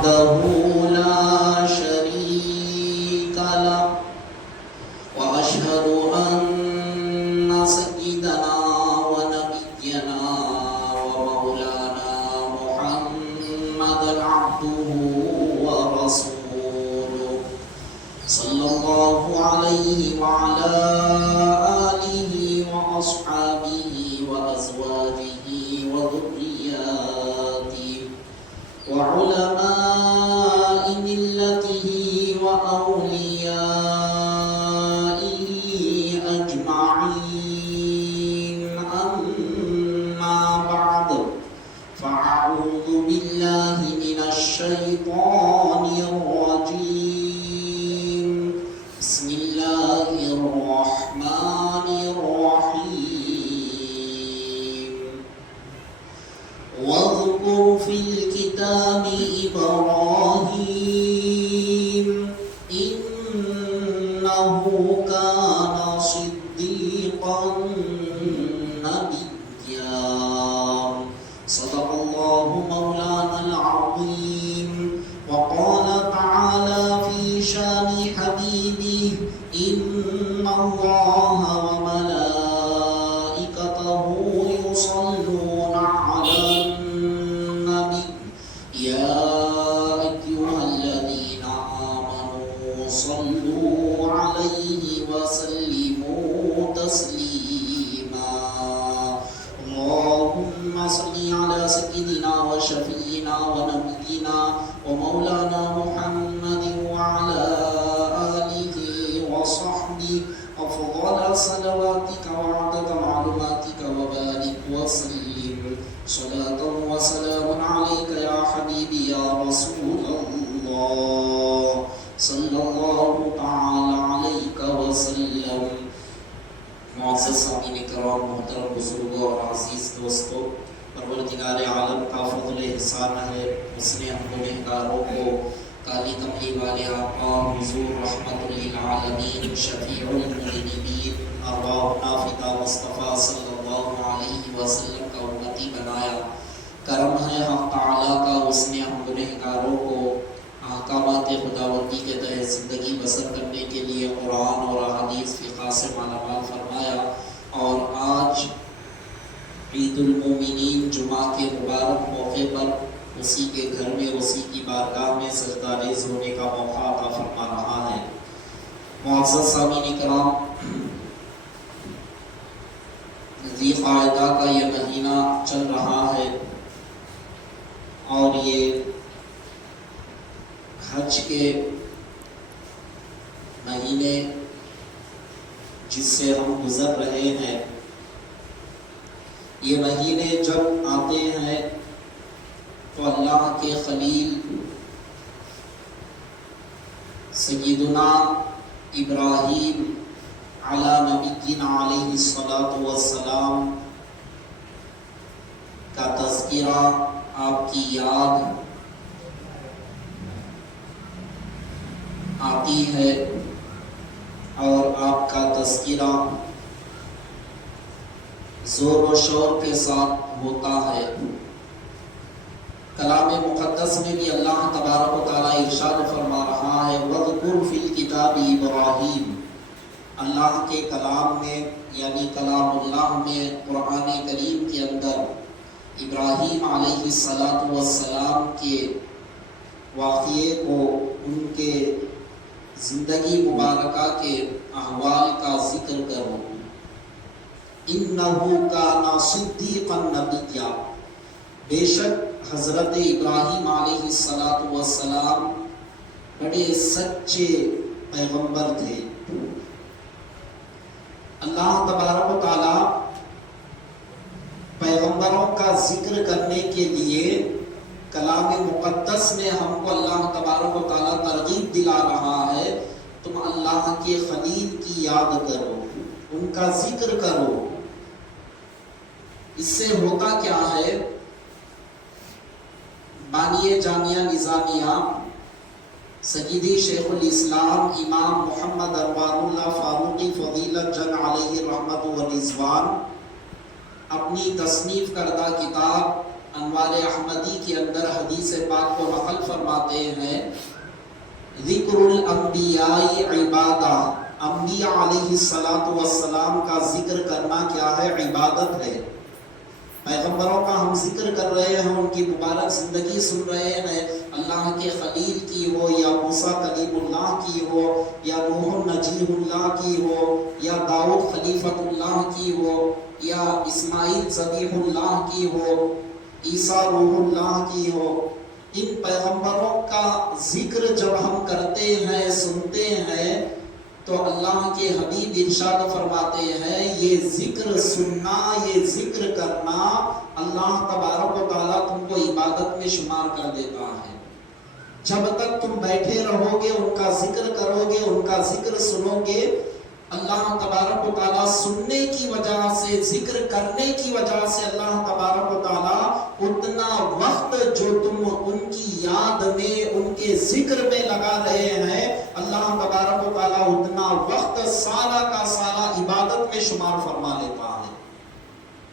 وحده لا شريك له وأشهد أن سيدنا ونبينا ومولانا محمدا عبده ورسوله صلى الله عليه وعلى آله وأصحابه وأزواجه وذرياته وعلماء ملته وأوليائه أجمعين أما بعد فأعوذ بالله من الشيطان الرجيم بسم الله الرحمن الرحيم واذكر في الكتاب إبراهيم إنه كان صديقا نبيا صدق الله مولانا العظيم وقال تعالى في شان حبيبه إن الله وملائكته يصلون على النبي يا أيها الذين آمنوا صلوا عليه وسلموا تسليما اللهم صل على سيدنا وشفينا ونبينا ومولانا محمد وعلى آله وصحبه أفضل صلواتك وعدد معلوماتك وبارك وسلم صلاة وسلام عليك يا حبيبي يا رسول الله صلى الله تعالى عليك وسلم. معزز سامعین کرام، محترم بزرگوں اور عزیز دوستوں، پروردگار عالم کا فضل احسان ہے اس نے ہم گنہگاروں کو کالی کملی والے آقا حضور رحمت للعالمین شفیع المذنبین ارواحنا فدا مصطفیٰ صلی اللہ علیہ وسلم کا امتی بنایا. کرم ہے حق تعالیٰ کا، اس نے ہم گنہگاروں کو احکامات خداوندی کے تحت زندگی بسر کرنے کے لیے قرآن اور احادیث فقہ سے مالا مال فرمایا. اور آج عید المومنین جمعہ کے مبارک موقع پر اسی کے گھر میں اسی کی بارگاہ میں سجدہ ریز ہونے کا موقع عطا فرما رہا ہے. معزز سامعین کرام، ذی قعدہ کا یہ مہینہ چل رہا ہے اور یہ حج کے مہینے جس سے ہم گزر رہے ہیں، یہ مہینے جب آتے ہیں تو اللہ کے خلیل سیدنا ابراہیم علی نبینا علیہ الصلاۃ والسلام کا تذکرہ، آپ کی یاد آتی ہے اور آپ کا تذکرہ زور و شور کے ساتھ ہوتا ہے. کلام مقدس میں بھی اللہ تبارک و تعالیٰ ارشاد فرما رہا ہے وَاذْكُرْ فِي الْكِتَابِ إِبْرَاهِيمَ. اللہ کے کلام میں یعنی کلام اللہ میں قرآن کریم کے اندر ابراہیم علیہ السلام کے واقعے کو، ان کے زندگی مبارکہ کے احوال کا ذکر کرو. اِنَّهُ كَانَ صِدِّيقًا نَبِيًّا. بے شک حضرت ابراہیم علیہ السلام بڑے سچے پیغمبر تھے. اللہ تبارک و تعالی پیغمبروں کا ذکر کرنے کے لیے کلام مقدس میں ہم کو اللہ تبارک و تعالی ترغیب دلا رہا ہے، تم اللہ کے خلیل کی یاد کرو، ان کا ذکر کرو. اس سے ہوتا کیا ہے؟ بانی جامعہ نظامیہ سیدی شیخ الاسلام امام محمد اروان اللہ فاروقی فضیلت جن علیہ رحمت و رضوان اپنی تصنیف کردہ کتاب انوار اخبار احمدی کے اندر حدیث پاک کو نقل فرماتے ہیں، ذکر الانبیاء عبادہ، انبیاء علیہ السلام کا ذکر کرنا کیا ہے؟ عبادت ہے۔ پیغمبروں کا ہم ذکر کر رہے ہیں، ان کی مبارک زندگی سن رہے ہیں، اللہ کے خلیل کی ہو یا موسیٰ کلیم اللہ کی ہو یا نوح نجیح اللہ کی ہو یا داؤد خلیفۃ اللہ کی ہو یا اسماعیل ذبیح اللہ کی ہو، عیسیٰ روح اللہ کی ہو، ان پیغمبروں کا ذکر جب ہم کرتے ہیں، سنتے ہیں، تو اللہ کے حبیب ارشاد فرماتے ہیں یہ ذکر سننا، یہ ذکر کرنا اللہ تبارک و تعالیٰ تم کو عبادت میں شمار کر دیتا ہے۔ جب تک تم بیٹھے رہو گے، ان کا ذکر کرو گے، ان کا ذکر سنو گے، اللہ تبارک و تعالیٰ سننے کی وجہ سے، ذکر کرنے کی وجہ سے اللہ تبارک و تعالیٰ اتنا وقت جو تم ان کی یاد میں، ان کے ذکر میں لگا رہے ہیں، اللہ تبارک و تعالیٰ اتنا وقت سارا کا سارا عبادت میں شمار فرما لیتا ہے۔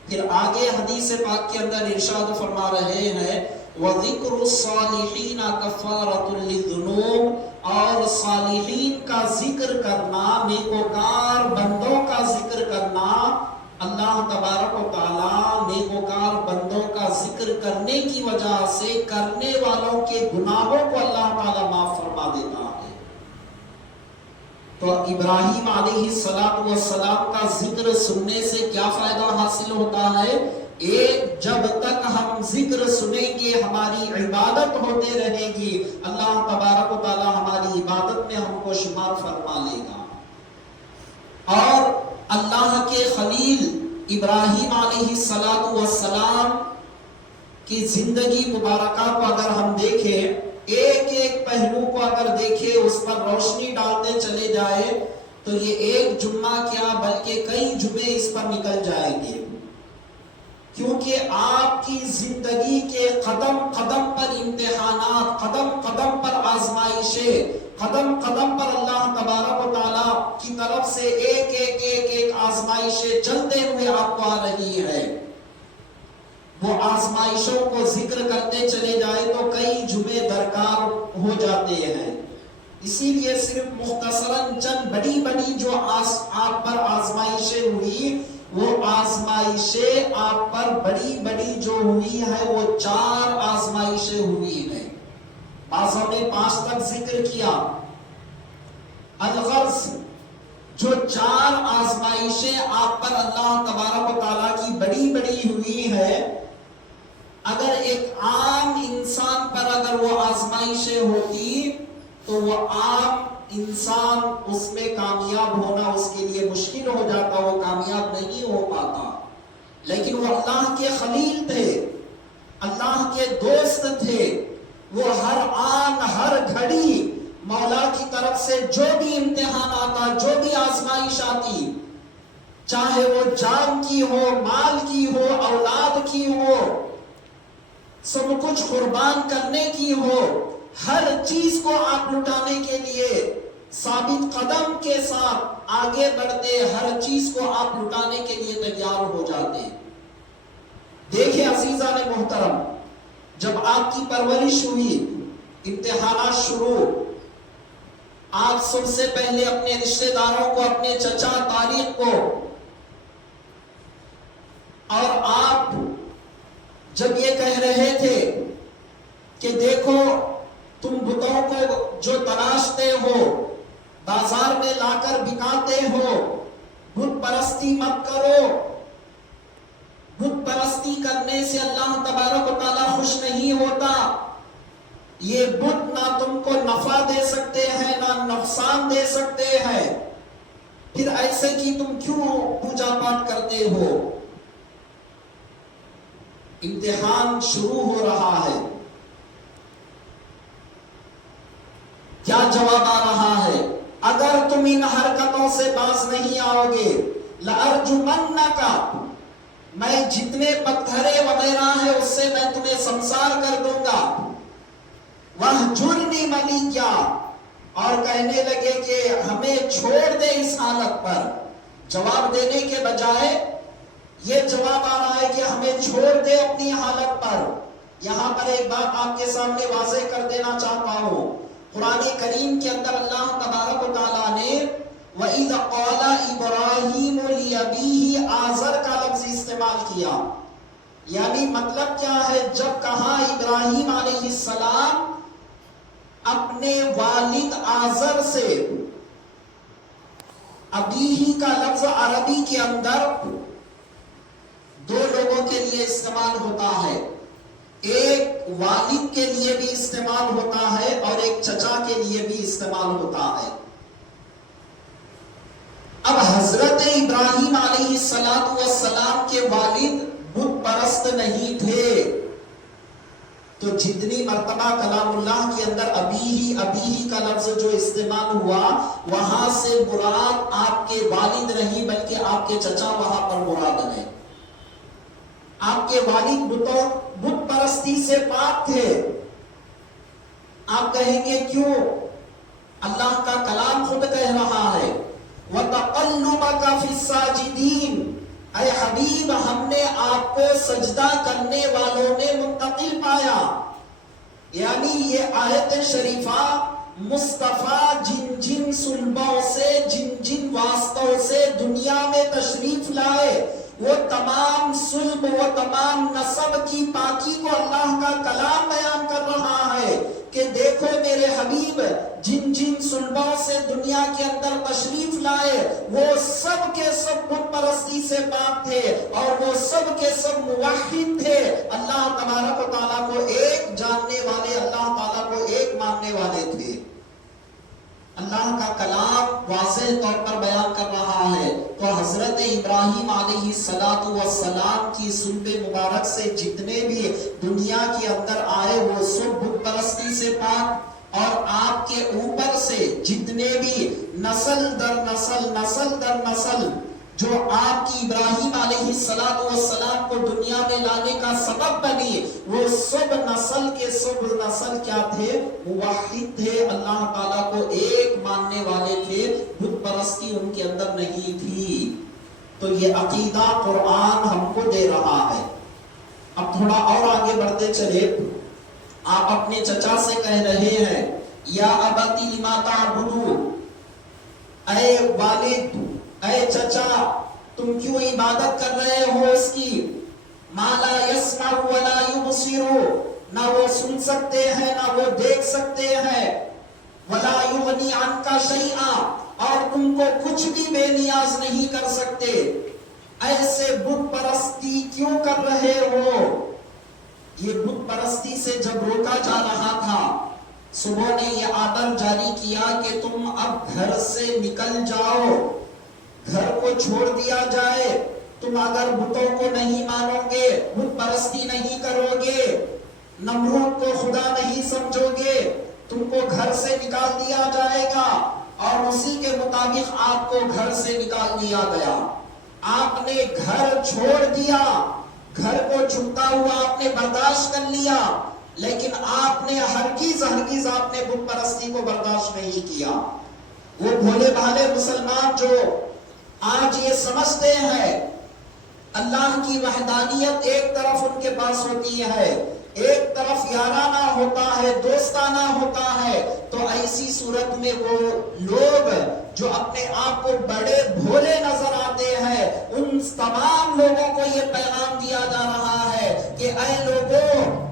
پھر آگے حدیث پاک کے اندر ارشاد فرما رہے ہیں وَذِكْرُ الصَّالِحِينَ كَفَّارَةٌ لِلذُّنُوبِ، اور صالحین کا ذکر کرنا، نیکوکار بندوں کا ذکر کرنا، اللہ تبارک و تعالیٰ نیکوکار بندوں کا ذکر کرنے کی وجہ سے کرنے والوں کے گناہوں کو اللہ تعالیٰ معاف فرما دیتا ہے۔ تو ابراہیم علیہ السلام کا ذکر سننے سے کیا فائدہ حاصل ہوتا ہے؟ ایک، جب تک ہم ذکر سنیں گے ہماری عبادت ہوتے رہے گی، اللہ تبارک و تعالیٰ ہماری عبادت میں ہم کو شمار فرما لے گا۔ اور اللہ کے خلیل ابراہیم علیہ السلام کی زندگی مبارکہ کو اگر ہم دیکھیں، ایک ایک پہلو کو اگر دیکھیں، اس پر روشنی ڈالتے چلے جائے تو یہ ایک جمعہ کیا بلکہ کئی جمعے اس پر نکل جائیں گے، کیونکہ آپ کی زندگی کے قدم قدم پر امتحانات، قدم قدم پر آزمائشیں، قدم قدم پر اللہ تبارک و تعالیٰ کی طرف سے ایک آزمائشیں چلتے ہوئے آپ کو آ رہی ہے۔ وہ آزمائشوں کو ذکر کرتے چلے جائے تو کئی جمعے درکار ہو جاتے ہیں۔ اسی لیے صرف مختصراً چند بڑی بڑی جو آپ پر آزمائشیں ہوئی، وہ آزمائشیں آپ پر بڑی بڑی جو ہوئی ہے وہ 4 آزمائشیں ہوئی ہیں۔ بعضوں نے 5 تک ذکر کیا۔ الغرض جو 4 آزمائشیں آپ پر اللہ تبارک و تعالیٰ کی بڑی بڑی ہوئی ہے، اگر ایک عام انسان پر اگر وہ آزمائشیں ہوتی تو وہ عام انسان اس میں کامیاب ہونا اس کے لیے مشکل ہو جاتا، وہ کامیاب نہیں ہو پاتا۔ لیکن وہ اللہ کے خلیل تھے، اللہ کے دوست تھے، وہ ہر آن ہر گھڑی مولا کی طرف سے جو بھی امتحان آتا، جو بھی آزمائش آتی، چاہے وہ جان کی ہو، مال کی ہو، اولاد کی ہو، سب کچھ قربان کرنے کی ہو، ہر چیز کو آپ لٹانے کے لیے ثابت قدم کے ساتھ آگے بڑھتے، ہر چیز کو آپ لٹانے کے لیے تیار ہو جاتے۔ دیکھیں عزیزان محترم، جب آپ کی پرورش ہوئی، امتحانات شروع، آپ سب سے پہلے اپنے رشتہ داروں کو، اپنے چچا طارق کو، اور آپ جب یہ کہہ رہے تھے کہ دیکھو تم بتوں کو جو تراشتے ہو، بازار میں لا کر بکاتے ہو، بت پرستی مت کرو، بت پرستی کرنے سے اللہ تبارک و تعالیٰ خوش نہیں ہوتا، یہ بت نہ تم کو نفع دے سکتے ہیں نہ نقصان دے سکتے ہیں، پھر ایسے کی تم کیوں پوجا پاٹ کرتے ہو؟ امتحان شروع ہو رہا ہے، کیا جواب آ رہا ہے؟ اگر تم ان حرکتوں سے باز نہیں آؤ گے، لَأَرْجُمَنَّكَ، میں جتنے پتھرے وغیرہ ہیں اس سے میں تمہیں سمسار کر دوں گا، وَاهْجُرْنِي مَلِيًّا، اور کہنے لگے کہ ہمیں چھوڑ دے اس حالت پر۔ جواب دینے کے بجائے یہ جواب آ رہا ہے کہ ہمیں چھوڑ دے اپنی حالت پر، یہاں پر ایک بات آپ کے سامنے واضح کر دینا چاہتا ہوں، قرآن کریم کے اندر اللہ تبارک و تعالیٰ نے وَإِذَ قَالَ إِبْرَاهِيمُ لِأَبِيهِ آزر کا لفظ استعمال کیا، یعنی مطلب کیا ہے، جب کہا ابراہیم علیہ السلام اپنے والد آزر سے، ابیہ کا لفظ عربی کے اندر دو لوگوں کے لیے استعمال ہوتا ہے، ایک والد کے لیے بھی استعمال ہوتا ہے اور ایک چچا کے لیے بھی استعمال ہوتا ہے۔ اب حضرت ابراہیم علیہ السلام کے والد بت پرست نہیں تھے، تو جتنی مرتبہ کلام اللہ کے اندر ابی کا لفظ جو استعمال ہوا، وہاں سے مراد آپ کے والد نہیں بلکہ آپ کے چچا وہاں پر مراد ہے۔ آپ کے والد بت پرستی سے پاک تھے۔ آپ کہیں گے کیوں؟ اللہ کا کلام خود کہہ رہا ہے وَتَقَلُّبَكَ فِي السَّاجِدِينَ، اے حبیب ہم نے آپ کو سجدہ کرنے والوں میں منتقل پایا، یعنی یہ آیت شریفہ مصطفیٰ جن جن صلبوں سے، جن جن واسطوں سے دنیا میں تشریف لائے، وہ تمام صلب، وہ تمام نسب کی پاکی کو اللہ کا کلام بیان کر رہا ہے کہ دیکھو میرے حبیب جن جن صلبوں سے دنیا کے اندر تشریف لائے، وہ سب کے سب بت پرستی سے پاک تھے اور وہ سب کے سب موحد تھے، اللہ تبارک و تعالیٰ کو ایک جاننے والے، اللہ تعالیٰ کو ایک ماننے والے تھے۔ اللہ کا کلام واضح طور پر بیان کر رہا ہے، تو حضرت ابراہیم علیہ السلام کی صلب مبارک سے جتنے بھی دنیا کے اندر آئے وہ سب بت پرستی سے پاک، اور آپ کے اوپر سے جتنے بھی نسل در نسل جو آپ کی ابراہیم علیہ السلام کو دنیا میں لانے کا سبب بنی، وہ سب نسل کے سب نسل کیا تھے؟ موحد تھے، اللہ تعالیٰ کو ایک ماننے والے تھے، بت پرستی ان کے اندر نہیں تھی۔ تو یہ عقیدہ قرآن ہم کو دے رہا ہے۔ اب تھوڑا اور آگے بڑھتے چلے، آپ اپنے چچا سے کہہ رہے ہیں یا ابتی لما تعبدون، اے والد، اے چچا تم کیوں عبادت کر رہے ہو اس کی؟ ما لا يسمع ولا يبصر، نہ وہ سن سکتے ہیں نہ وہ دیکھ سکتے ہیں، ولا یغنی عنک شیئا، اور تم کو کچھ بھی بے نیاز نہیں کر سکتے، ایسے بت پرستی کیوں کر رہے ہو؟ یہ بت پرستی سے جب روکا جا رہا تھا، صبح نے یہ آرڈر جاری کیا کہ تم اب گھر سے نکل جاؤ، گھر کو چھوڑ دیا جائے، تم اگر بتوں کو نہیں مانو گے، بت پرستی نہیں کرو گے، نمرود کو خدا نہیں سمجھو گے، تم کو گھر سے نکال دیا جائے گا، اور اسی کے مطابق آپ کو گھر سے نکال دیا گیا۔ آپ نے گھر چھوڑ دیا، گھر کو چھوٹا ہوا آپ نے برداشت کر لیا، لیکن آپ نے ہرگز آپ نے بت پرستی کو برداشت نہیں کیا۔ وہ بھولے بھالے مسلمان جو آج یہ سمجھتے ہیں اللہ کی وحدانیت ایک طرف ان کے پاس ہوتی ہے، ایک طرف یارانہ ہوتا ہے، دوستانہ ہوتا ہے، تو ایسی صورت میں وہ لوگ جو اپنے آپ کو بڑے بھولے نظر آتے ہیں، ان تمام لوگوں کو یہ پیغام دیا جا رہا ہے کہ اے لوگوں،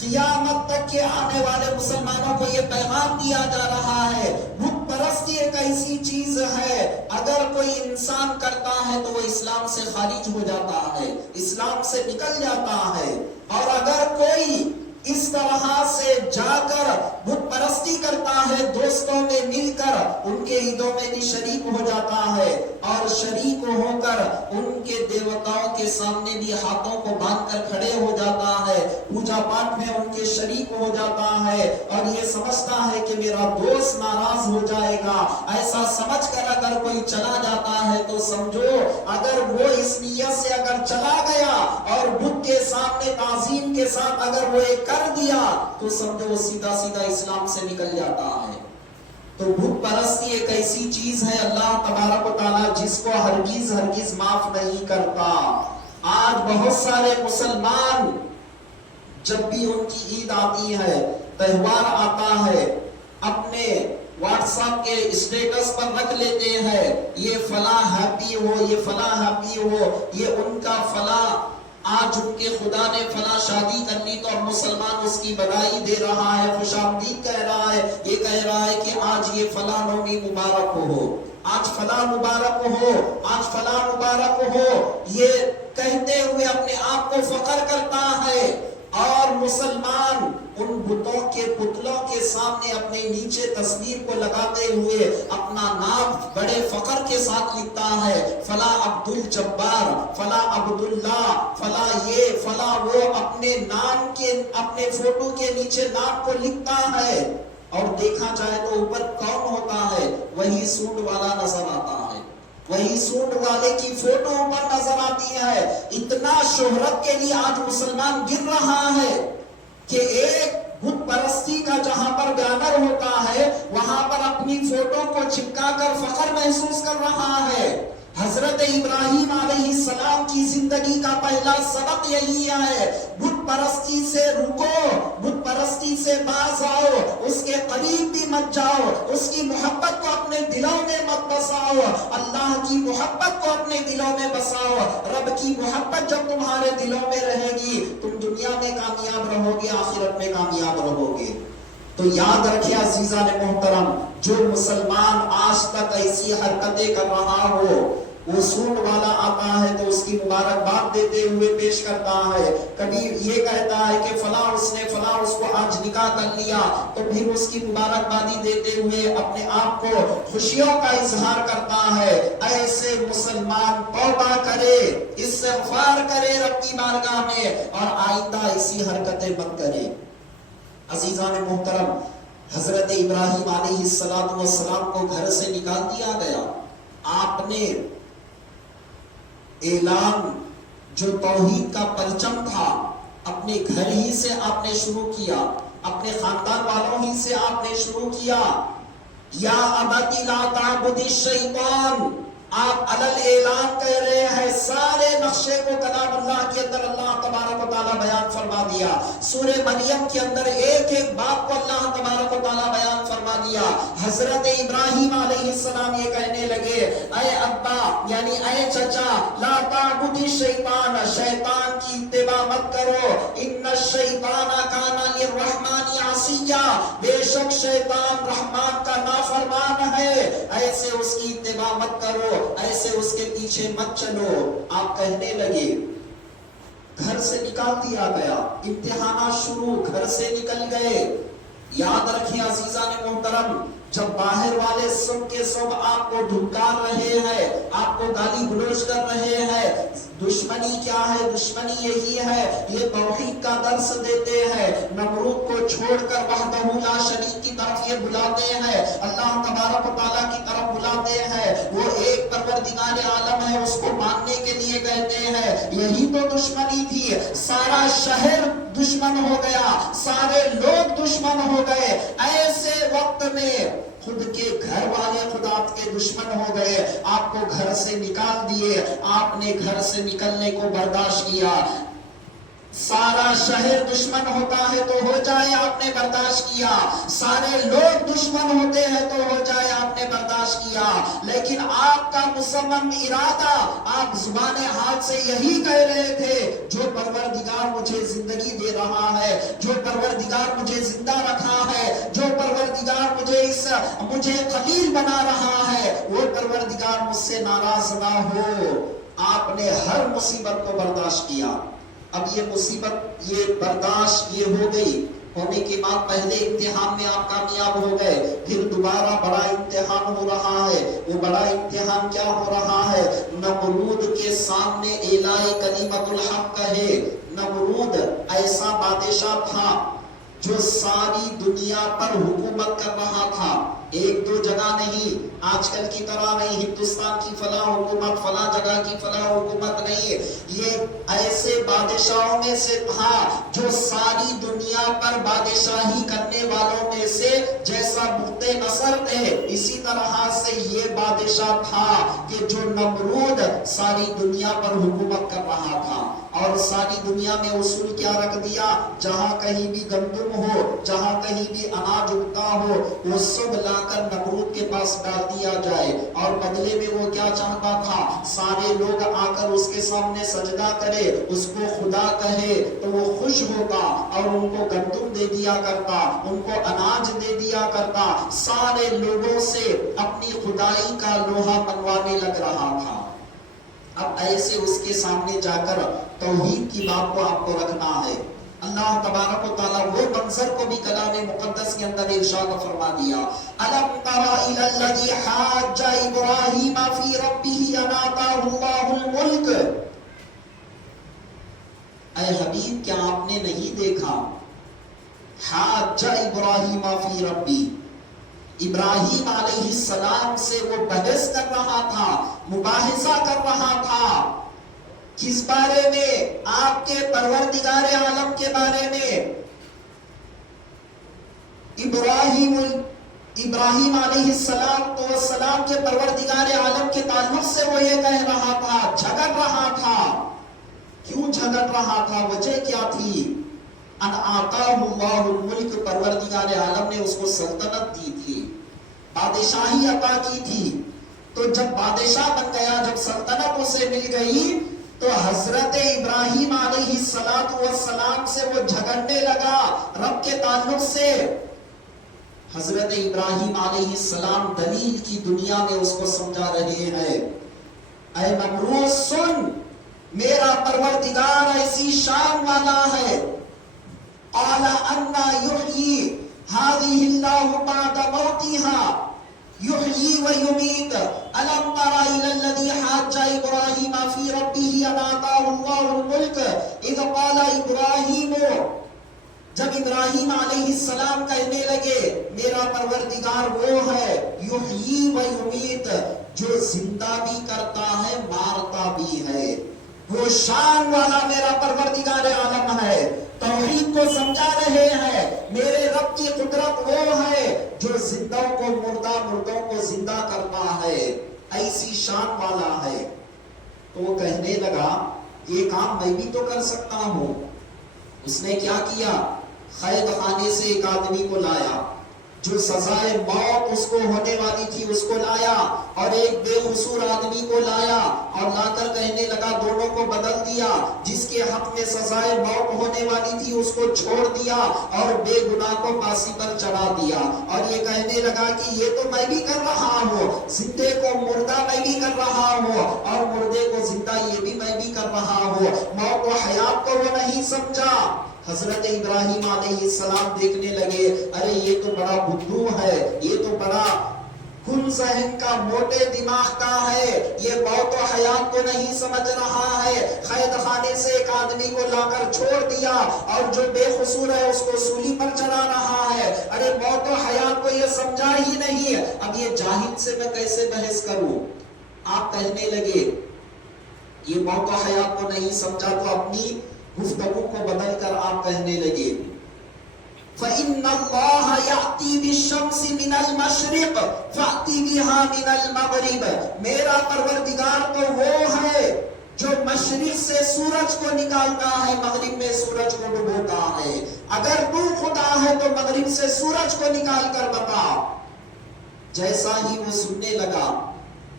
قیامت تک کے آنے والے مسلمانوں کو یہ پیغام دیا جا رہا ہے، بت پرستی ایک ایسی چیز ہے اگر کوئی انسان کرتا ہے تو وہ اسلام سے خارج ہو جاتا ہے، اسلام سے نکل جاتا ہے، اور اگر کوئی اس طرح سے جا کر بت پرستی کرتا ہے، دوستوں میں مل کر ان کے عیدوں میں بھی شریک ہو جاتا ہے، اور شریک ہو کر ان کے دیوتاؤں کے سامنے بھی ہاتھوں کو باندھ کر کھڑے ہو جاتا ہے، پوجا پاٹ میں ان کے شریک ہو جاتا ہے، اور یہ سمجھتا ہے کہ میرا دوست ناراض ہو جائے گا، ایسا سمجھ کر اگر کوئی چلا جاتا ہے تو سمجھو اگر وہ اس نیت سے اگر چلا گیا اور بت کے سامنے تعظیم کے ساتھ اگر وہ ایک کر دیا تو سمجھو وہ سیدھا سیدھا اسلام سے نکل جاتا ہے۔ تو بت پرستی ایک ایسی چیز ہے اللہ تبارک و تعالیٰ جس کو ہرگز معاف نہیں کرتا۔ آج بہت سارے مسلمان جب بھی ان کی عید آتی ہے، تہوار آتا ہے، اپنے واٹس ایپ کے اسٹیٹس پر رکھ لیتے ہیں یہ فلاں ہیپی ہو، یہ فلاں ہیپی ہو، یہ ان کا فلاں، آج ان کے خدا نے فلاں شادی کر لی تو اب مسلمان اس کی بدائی دے رہا ہے، خوش آمدید کہہ رہا ہے، یہ کہہ رہا ہے کہ آج یہ فلاں نومی مبارک ہو، آج فلاں مبارک ہو، آج فلاں مبارک ہو، یہ کہتے ہوئے اپنے آپ کو فخر کرتا ہے۔ اور مسلمان ان بتوں کے پتلوں کے سامنے اپنے نیچے تصویر کو لگاتے ہوئے اپنا نام بڑے فخر کے ساتھ لکھتا ہے، فلاں عبد الجبار، فلاں عبداللہ، فلاں یہ فلاں وہ، اپنے نام کے، اپنے فوٹو کے نیچے نام کو لکھتا ہے۔ اور دیکھا جائے تو اوپر کون ہوتا ہے؟ وہی سوٹ والا نظر آتا ہے، وہی سوٹ والے کی فوٹو اوپر نظر آتی ہے۔ اتنا شہرت کے لیے آج مسلمان گر رہا ہے کہ ایک بت پرستی کا جہاں پر بینر ہوتا ہے وہاں پر اپنی فوٹو کو چپکا کر فخر محسوس کر رہا ہے۔ حضرت ابراہیم علیہ السلام کی زندگی کا پہلا سبق یہی ہے، بت پرستی سے رکو، بت پرستی سے باز آؤ، اس کے قریب بھی مت جاؤ، اس کی محبت کو اپنے دلوں میں مت بساؤ، اللہ کی محبت کو اپنے دلوں میں بساؤ۔ رب کی محبت جب تمہارے دلوں میں رہے گی تم دنیا میں کامیاب رہو گے، آخرت میں کامیاب رہو گے۔ تو یاد رکھیں عزیزان محترم، جو مسلمان آج تک ایسی حرکتیں کر رہا ہو، وہ سوٹ والا آتا ہے تو اس کی مبارکباد دیتے ہوئے پیش کرتا ہے، کبھی یہ کہتا ہے کہ فلاں اس نے فلاں اس کو آج نکاح کر لیا تو پھر اس کی مبارکبادی دیتے ہوئے اپنے آپ کو خوشیوں کا اظہار کرتا ہے۔ ایسے مسلمان توبہ کرے، استغفار کرے رب کی بارگاہ میں، اور آئندہ ایسی حرکتیں مت کرے۔ عزیزان محترم، حضرت ابراہیم علیہ السلام کو گھر سے نکال دیا گیا، آپ نے اعلان جو توحید کا پرچم تھا اپنے گھر ہی سے آپ نے شروع کیا، اپنے خاندان والوں ہی سے آپ نے شروع کیا۔ یا ابت لا تعبد الشیطان، آپ علل اعلان کہہ رہے ہیں، سارے نقشے کو کلام اللہ کے اندر اللہ تبارک و تعالیٰ بیان فرما دیا، سورہ مریم کے اندر ایک ایک بات کو اللہ تبارک و تعالیٰ بیان فرما دیا۔ حضرت ابراہیم علیہ السلام یہ کہنے لگے، اے ابا یعنی اے چچا، لا تعبد الشیطان، شیطان کی اتباع مت کرو، ان الشیطان کان للرحمن عصیا، بے شک شیطان رحمان کا نافرمان ہے، ایسے اس کی اتباع مت کرو، ایسے اس کے پیچھے مت چلو۔ آپ کہنے لگے، گھر سے نکال دیا گیا، امتحانات شروع، گھر سے نکل گئے۔ یاد رکھیں عزیزان محترم، جب باہر والے سب کے سب آپ کو دھمکار رہے ہیں، آپ کو گالی گلوچ کر رہے ہیں، دشمنی کیا ہے؟ دشمنی یہی ہے، یہ توحید کا درس دیتے ہیں، نمرود کو چھوڑ کر وحدہ لا شریک کی طرف یہ بلاتے ہیں، اللہ تبارک و تعالیٰ کی طرف بلاتے ہیں، وہ ایک پروردگار عالم ہے اس کو ماننے کے لیے کہتے ہیں۔ یہی تو دشمنی تھی، سارا شہر دشمن ہو گیا، سارے لوگ دشمن ہو گئے۔ ایسے وقت میں خود کے گھر والے خود آپ کے دشمن ہو گئے، آپ کو گھر سے نکال دیے، آپ نے گھر سے نکلنے کو برداشت کیا۔ سارا شہر دشمن ہوتا ہے تو ہو جائے، آپ نے برداشت کیا، سارے لوگ دشمن ہوتے ہیں تو ہو جائے، آپ نے برداشت کیا، لیکن آپ کا مصمم ارادہ، آپ زبان حال سے یہی کہہ رہے تھے، جو پروردگار مجھے زندگی دے رہا ہے، جو پروردگار مجھے زندہ رکھا ہے، جو پروردگار مجھے خلیل بنا رہا ہے، وہ پروردگار مجھ سے ناراض نہ ہو۔ آپ نے ہر مصیبت کو برداشت کیا۔ اب یہ مصیبت، یہ برداشت یہ ہو گئی، ہونے کے بعد پہلے امتحان میں آپ کامیاب ہو گئے، پھر دوبارہ بڑا امتحان ہو رہا ہے۔ وہ بڑا امتحان کیا ہو رہا ہے؟ نمرود کے سامنے اعلائے کلمت الحق ہے۔ نمرود ایسا بادشاہ تھا جو ساری دنیا پر حکومت کر رہا تھا، ایک دو جگہ نہیں، آج کل کی طرح نہیں، ہندوستان کی فلاں حکومت، فلاں جگہ کی فلاں حکومت نہیں، یہ ایسے بادشاہوں میں سے تھا جو ساری دنیا پر بادشاہی کرنے والوں میں سے جیسا بخت نصر تھے، اسی طرح سے یہ بادشاہ تھا کہ جو نمرود ساری دنیا پر حکومت کر رہا تھا۔ اور ساری دنیا میں اصول کیا رکھ دیا؟ جہاں کہیں بھی گندم ہو، جہاں کہیں بھی اناج اگتا ہو، وہ سب لا کر نمرود کے پاس ڈال دیا جائے، اور بدلے میں وہ کیا چاہتا تھا؟ سارے لوگ آ کر اس کے سامنے سجدہ کرے، اس کو خدا کہے تو وہ خوش ہوگا، اور ان کو گندم دے دیا کرتا، ان کو اناج دے دیا کرتا، سارے لوگوں سے اپنی خدائی کا لوہا منوانے لگ رہا تھا۔ اب ایسے اس کے سامنے جا کر توحید کی بات کو آپ کو رکھنا ہے۔ اللہ تبارک و تعالیٰ وہ منظر کو بھی کلام مقدس کے اندر ارشاد فرما دیا، أَلَمْ تَرَ إِلَى الَّذِي حَاجَّ إِبْرَاهِيمَ فِي رَبِّهِ أَنْ آتَاهُ اللَّهُ الْمُلْكَ۔ اے حبیب کیا آپ نے نہیں دیکھا؟ حاجّ ابراہیم فی ربی، ابراہیم علیہ السلام سے وہ بحث کر رہا تھا، مباحثہ کر رہا تھا، کس بارے میں؟ آپ کے پروردگار عالم کے بارے میں۔ ابراہیم علیہ السلام کے پروردگار عالم کے تعلق سے وہ یہ کہہ رہا تھا، جھگڑ رہا تھا۔ کیوں جھگڑ رہا تھا؟ وجہ کیا تھی؟ ان آتاہ اللہ الملک، پروردگار عالم نے اس کو سلطنت دی تھی، بادشاہی عطا کی تھی، تو جب بادشاہ بن گیا، جب سلطنت اسے مل گئی، تو حضرت ابراہیم علیہ السلام سے وہ جھگڑنے لگا رب کے تعلق سے۔ حضرت ابراہیم علیہ السلام دلیل کی دنیا میں اس کو سمجھا رہے ہیں، اے نمرود سن، میرا پروردگار ایسی شان والا ہے، قال انا یحیی هذه الله بعد موتها یحیی و یمیت الم تر الى الذی حاج ابراہیم فی ربه ان آتاه الله الملک اذ قال ابراہیم، جب ابراہیم علیہ السلام کہنے لگے میرا پروردگار وہ ہے یحیی و یمیت، جو زندہ بھی کرتا ہے مارتا بھی ہے، وہ شان والا میرا پروردگار عالم ہے۔ توحید کو سمجھا رہے ہیں، میرے رب کی قدرت وہ ہے جو زندوں کو مردوں کو زندہ کرتا ہے، ایسی شان والا ہے۔ تو وہ کہنے لگا یہ کام میں بھی تو کر سکتا ہوں۔ اس نے کیا کیا؟ قید خانے سے ایک آدمی کو لایا، جو سزائے موت اس کو ہونے والی تھی اس کو لایا، اور ایک بے قصور آدمی کو لایا، اور لا کر کہنے لگا دونوں کو بدل دیا، جس کے حق میں سزائے موت ہونے والی تھی اس کو چھوڑ دیا، اور بے گناہ کو پھانسی پر چڑھا دیا، اور یہ کہنے لگا کہ یہ تو میں بھی کر رہا ہوں، زندے کو مردہ میں بھی کر رہا ہوں، اور مردے کو زندہ یہ بھی میں بھی کر رہا ہوں۔ موت و حیات کو وہ نہیں سمجھا۔ حضرت ابراہیم علیہ السلام دیکھنے لگے، ارے یہ تو بڑا بدھو ہے، یہ تو بڑا کن ذہن کا، موٹے دماغ کا ہے، یہ موت و حیات کو نہیں سمجھ رہا ہے۔ قید خانے سے ایک آدمی کو لا کر چھوڑ دیا، اور جو بے قصور ہے اس کو سولی پر چڑھا رہا ہے، ارے موت و حیات کو یہ سمجھا ہی نہیں، اب یہ جاہل سے میں کیسے بحث کروں؟ آپ کہنے لگے یہ موت و حیات کو نہیں سمجھا، تو اپنی گفتگو کو بدل کر آپ کہنے لگے فَإِنَّ اللَّهَ يَأْتِي بِالشَّمْسِ مِنَ الْمَشْرِقِ فَأْتِي بِهَا مِنَ الْمَغْرِبِ، میرا پروردگار تو وہ ہے جو مشرق سے سورج کو نکالتا ہے، مغرب میں سورج کو ڈبوتا ہے، اگر تو خدا ہے تو مغرب سے سورج کو نکال کر بتا۔ جیسا ہی وہ سننے لگا،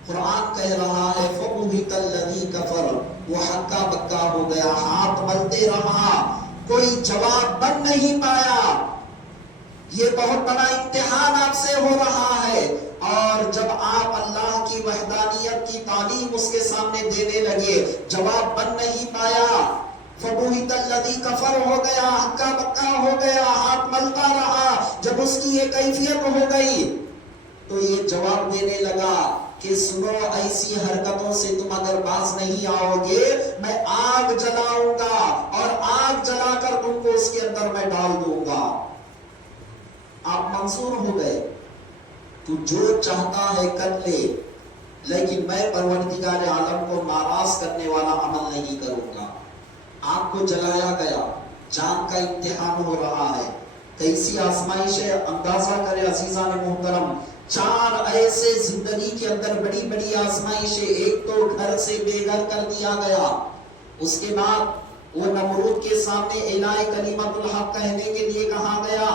قرآن کہہ رہا ہے فَبُهِتَ الَّذِي كَفَرَ، وہ ہکا بکا ہو گیا، ہاتھ ملتے رہا، کوئی جواب بن نہیں پایا۔ یہ بہت بڑا امتحان آپ سے ہو رہا ہے، اور جب آپ اللہ کی وحدانیت کی تعلیم اس کے سامنے دینے لگے، جواب بن نہیں پایا۔ فَبُهِتَ الَّذِي كَفَرَ ہو گیا، ہکا بکا ہو گیا، ہاتھ ملتا رہا۔ جب اس کی یہ کیفیت ہو گئی تو یہ جواب دینے لگا کہ سنو، ایسی حرکتوں سے تم اگر باز نہیں آؤ گے، میں آگ جلاؤں گا، اور آگ جلا کر تم کو اس کے اندر میں ڈال دوں گا۔ آپ منظور ہو گئے، تو جو چاہتا ہے کر لے، لیکن میں پروردگار عالم کو ناراض کرنے والا عمل نہیں کروں گا۔ آپ کو جلایا گیا، جان کا امتحان ہو رہا ہے، کیسی آزمائش ہے اندازہ کرے عزیزان محترم۔ 4 ایسے زندگی کے اندر بڑی بڑی آزمائشیں، ایک تو گھر سے بے گھر کر دیا گیا، اس کے بعد وہ نمرود کے سامنے اعلان کلمت الحق کہنے کے لیے کہا گیا.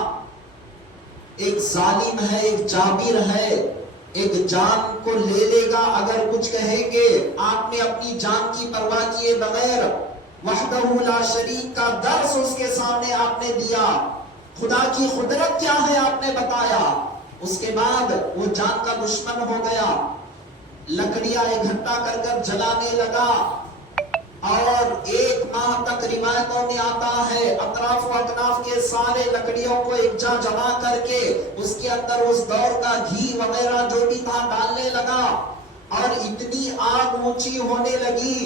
ایک ظالم ہے، ایک جابر ہے، ایک جان کو لے لے گا اگر کچھ کہیں گے. آپ نے اپنی جان کی پرواہ کیے بغیر وحدہ لا شریک کا درس اس کے سامنے آپ نے دیا. خدا کی قدرت کیا ہے آپ نے بتایا. اس کے بعد وہ جان کا دشمن ہو گیا، لکڑیاں اکٹھا کر کر جلانے لگا، اور 1 ماہ تک روایتوں میں آتا ہے اطراف و اکناف کے سارے لکڑیوں کو ایک جا جمع کر کے اس کے اندر اس دور کا گھی وغیرہ جو بھی تھا ڈالنے لگا، اور اتنی آگ اونچی ہونے لگی.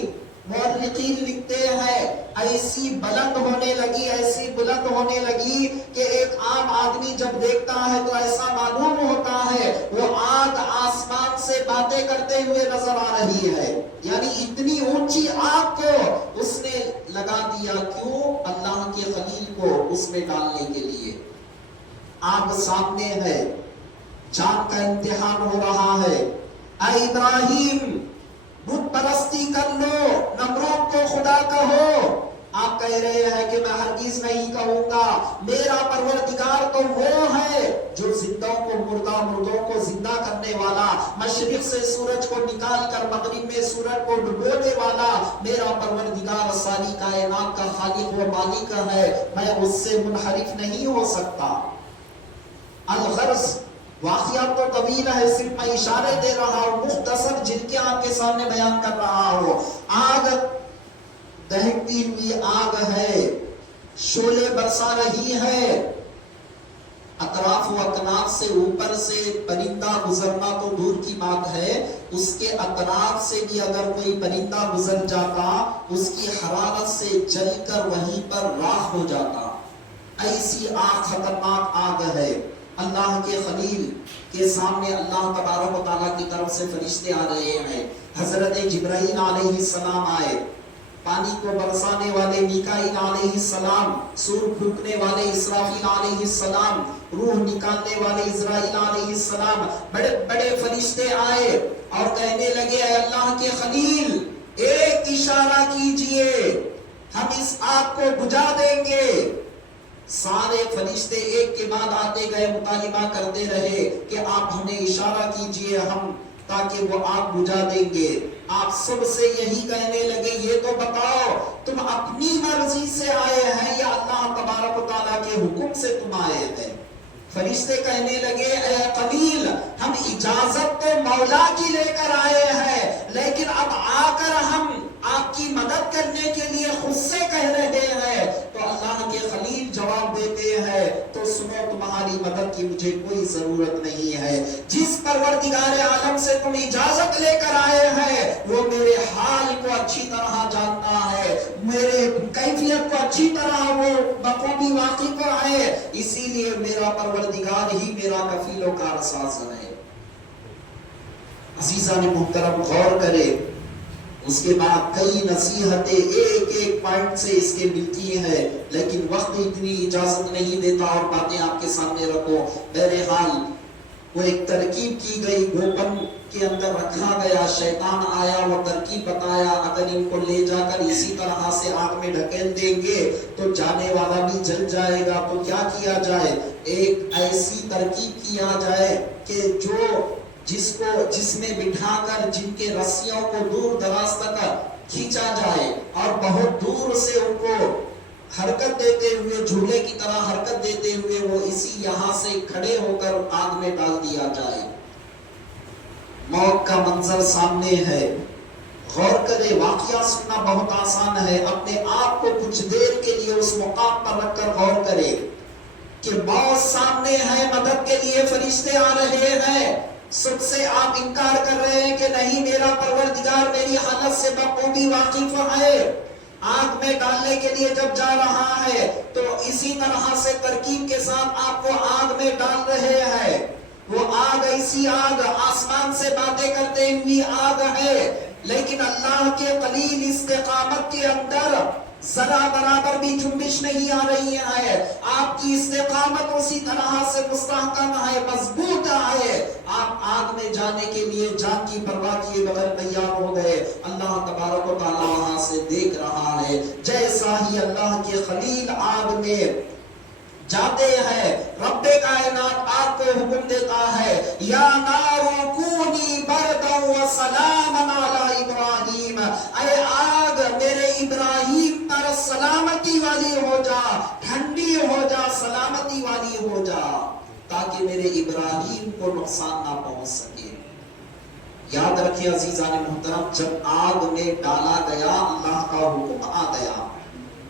مورخین لکھتے ہیں ایسی بلند ہونے لگی، ایسی بلند ہونے لگی کہ ایک عام آدمی جب دیکھتا ہے تو ایسا معلوم ہوتا ہے وہ آگ آسمان سے باتیں کرتے ہوئے نظر آ رہی ہے. یعنی اتنی اونچی آگ کو اس نے لگا دیا. کیوں؟ اللہ کے خلیل کو اس میں ڈالنے کے لیے. آگ سامنے ہے، جان کا امتحان ہو رہا ہے. اے ابراہیم بت پرستی کر لو، نمرود کو خدا کہو. آپ کہہ رہے ہیں کہ میں ہرگز نہیں کہوں گا. میرا پروردگار تو وہ ہے جو زندوں کو مردہ، مردوں کو زندہ کرنے والا، مشرق سے سورج کو نکال کر مغرب میں سورج کو ڈبونے والا. میرا پروردگار ساری کائنات کا خالق و مالک ہے، میں اس سے منحرف نہیں ہو سکتا. الغرض واقعات تو طویل ہے، صرف میں اشارے دے رہا ہوں، مختصر جن کے آپ کے سامنے بیان کر رہا ہوں. آگ دہکتی ہوئی آگ ہے، شعلے برسا رہی ہے. اطراف و اکناف سے اوپر سے پرندہ گزرنا تو دور کی بات ہے، اس کے اطراف سے بھی اگر کوئی پرندہ گزر جاتا اس کی حرارت سے جل کر وہیں پر راکھ ہو جاتا. ایسی آگ، خطرناک آگ ہے. اللہ کے خلیل کے سامنے اللہ تبارک و تعالیٰ کی طرف سے فرشتے آ رہے ہیں. حضرت جبرائیل علیہ السلام آئے، پانی کو برسانے والے میکائیل علیہ السلام، سور پھونکنے والے اسرافیل علیہ السلام، روح نکالنے والے اسرائیل علیہ السلام، بڑے بڑے فرشتے آئے اور کہنے لگے اے اللہ کے خلیل ایک اشارہ کیجئے، ہم اس آگ کو بجھا دیں گے. سارے فرشتے ایک کے بعد آتے گئے، مطالبہ کرتے رہے کہ آپ ہمیں اشارہ کیجئے ہم تاکہ وہ آگ بجھا دیں گے. آپ سب سے یہی کہنے لگے یہ تو بتاؤ تم اپنی مرضی سے آئے ہیں یا اللہ تبارک و تعالیٰ کے حکم سے تم آئے ہیں. فرشتے کہنے لگے اے خلیل ہم اجازت تو مولا کی لے کر آئے ہیں، لیکن اب آ کر ہم آپ کی مدد کرنے کے لیے خود سے کہہ رہے ہیں. تو اللہ کے خلیل جواب دیتے ہیں تو سنو تمہاری مدد کی مجھے کوئی ضرورت نہیں ہے. جس پروردگار عالم سے تم اجازت لے کر آئے ہیں وہ میرے حال کو اچھی طرح جانتا ہے، میرے کیفیت کو اچھی طرح وہ بخوبی واقف ہے، اسی لیے میرا پروردگار ہی میرا کفیل و کارساز ہے. عزیزان محترم غور کرے. اس کے بعد کئی نصیحتیں ایک ایک پوائنٹ سے اس کے ملتی ہیں، لیکن وقت اتنی اجازت نہیں دیتا اور باتیں آپ کے سامنے رکھو. بہرحال وہ ایک ترکیب کی گئی، گوپن کے اندر رکھا گیا، شیطان آیا، وہ ترکیب بتایا اگر ان کو لے جا کر اسی طرح سے آگ میں ڈھکیل دیں گے تو جانے والا بھی جل جائے گا. تو کیا کیا جائے؟ ایک ایسی ترکیب کیا جائے کہ جس میں بٹھا کر جن کے رسیوں کو دور دراز تک کھینچا جائے اور بہت دور سے ان کو حرکت دیتے ہوئے، جھولے کی طرح حرکت دیتے ہوئے وہ اسی یہاں سے کھڑے ہو کر آگ میں ڈال دیا جائے. موت کا منظر سامنے ہے. غور کرے، واقعہ سننا بہت آسان ہے، اپنے آپ کو کچھ دیر کے لیے اس مقام پر رکھ کر غور کرے کہ موت سامنے ہے، مدد کے لیے فرشتے آ رہے ہیں. سب سے آپ انکار کر رہے ہیں کہ نہیں میرا پروردگار میری حالت سے بخوبی واقف ہے. آگ میں ڈالنے کے لیے جب جا رہا ہے تو اسی طرح سے ترکیب کے ساتھ آپ کو آگ میں ڈال رہے ہیں. وہ آگ ایسی آگ آسمان سے باتیں کرتے ہوئی آگ ہے، لیکن اللہ کے قلیل استقامت کے اندر ذرا برابر بھی جنبش نہیں آ رہی ہے. آپ کی استقامت اسی طرح سے مستحکم ہے، مضبوط ہے. آپ آگ میں جانے کے لیے جان کی پرواہ کیے بغیر تیار ہو گئے. اللہ تبارک و تعالیٰ وہاں سے دیکھ رہا ہے. جیسا ہی اللہ کے خلیل آگ میں جاتے ہیں, رب کائنات آگ کو حکم دیتا ہے, یا نار کونی بردا و سلاما علی ابراہیم, اے آگ میرے ابراہیم پر سلامتی والی ہو جا, ٹھنڈی ہو جا, سلامتی والی ہو جا, تاکہ میرے ابراہیم کو نقصان نہ پہنچ سکے. یاد رکھیں عزیزان محترم, جب آگ میں ڈالا گیا اللہ کا حکم آ گیا.